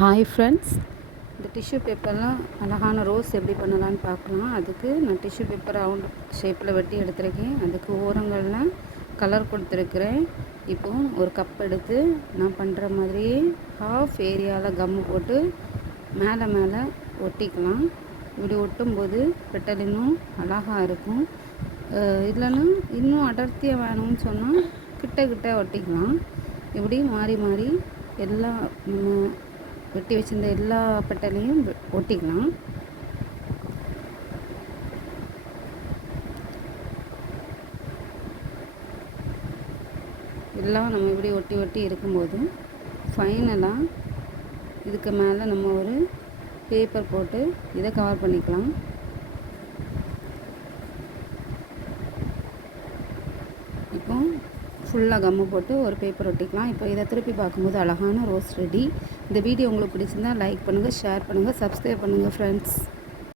Hi friends, இந்த tissue பேப்பர்லாம் அழகான ரோஸ் எப்படி பண்ணலான்னு பார்க்கலாம். அதுக்கு நான் டிஷ்யூ பேப்பர் ரவுண்ட் ஷேப்பில் வெட்டி எடுத்துருக்கேன். அதுக்கு ஓரங்களில் கலர் கொடுத்துருக்குறேன். இப்போது ஒரு கப் எடுத்து நான் பண்ணுற மாதிரியே ஹாஃப் ஏரியாவில் கம்மு போட்டு மேலே மேலே ஒட்டிக்கலாம். இப்படி ஒட்டும்போது பெட்டல் இன்னும் அழகாக இருக்கும். இல்லைன்னா இன்னும் அடர்த்தியாக வேணும்னு சொன்னால் கிட்ட கிட்ட ஒட்டிக்கலாம். இப்படி மாறி மாறி எல்லா வெட்டி வச்சிருந்த எல்லா பெட்டலையும் ஒட்டிக்கலாம். எல்லாம் நம்ம இப்படி ஒட்டி ஒட்டி இருக்கும்போது ஃபைனலாக இதுக்கு மேலே நம்ம ஒரு பேப்பர் போட்டு இதை கவர் பண்ணிக்கலாம். இப்போ ஃபுல்லாக கம்மு போட்டு ஒரு பேப்பர் ஒட்டிக்கலாம். இப்போ இதை திருப்பி பார்க்கும்போது அழகான ரோஸ் ரெடி. இந்த வீடியோ உங்களுக்கு பிடிச்சிருந்தால் லைக் பண்ணுங்கள், ஷேர் பண்ணுங்கள், சப்ஸ்கிரைப் பண்ணுங்கள் ஃப்ரெண்ட்ஸ்.